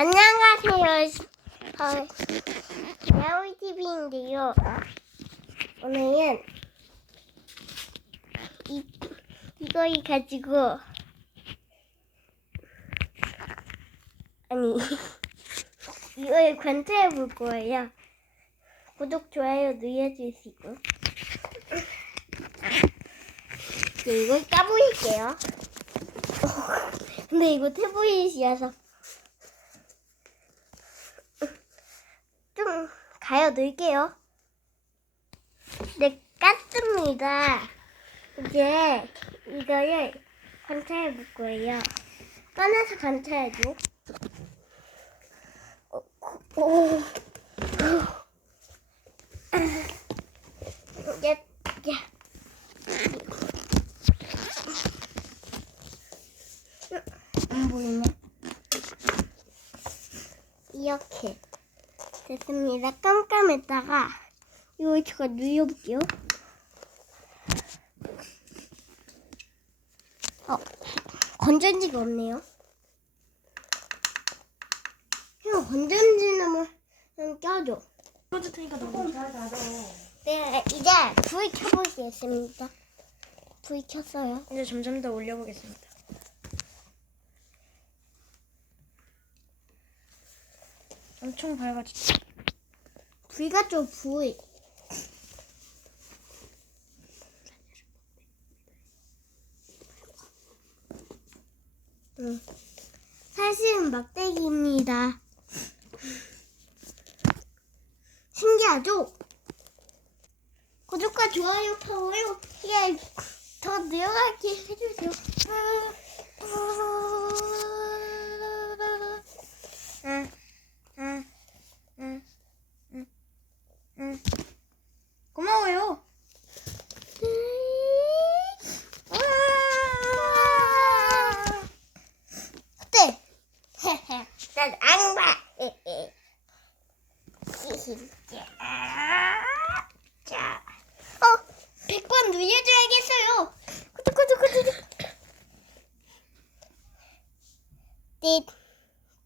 안녕하세요. 어, 야오이 TV인데요. 오늘은 이 이거를 가지고 아니 이걸 관찰해 볼 거예요. 구독 좋아요 눌러주시고 네, 이걸 까보일게요. 근데 이거 태블릿이어서 좀 가요 넣을게요. 네, 깠습니다. 이제 이거를 관찰해 볼 거예요. 꺼내서 관찰해줘. 어, 오, 야, 야. 안 보이네. 이렇게. 됐습니다. 깜깜했다가 이거 제가 눌려볼게요. 어, 건전지가 없네요. 형, 건전지는 뭐, 좀 껴줘. 꺼줄 테니까 너무 잘 닫아. 네, 이제 불 켜보겠습니다. 불 켰어요. 이제 점점 더 올려보겠습니다. 엄청 밝아졌죠. 불 같죠, 불. 응. 사실은 막대기입니다. 신기하죠? 구독과 좋아요, 파워요. 예, 더 늘어가게 해주세요. 응, 응, 응, 응, 응. 고마워요. 어때? 난안 봐. 자, 어, 100번 눌려줘야겠어요. 띠,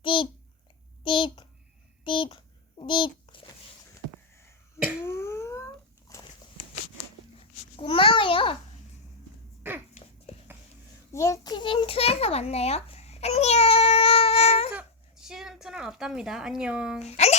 띠, 띠, 띠, 띠. 음, 고마워요. 시즌 2에서 만나요. 안녕. 시즌 2는 없답니다. 안녕. 안녕.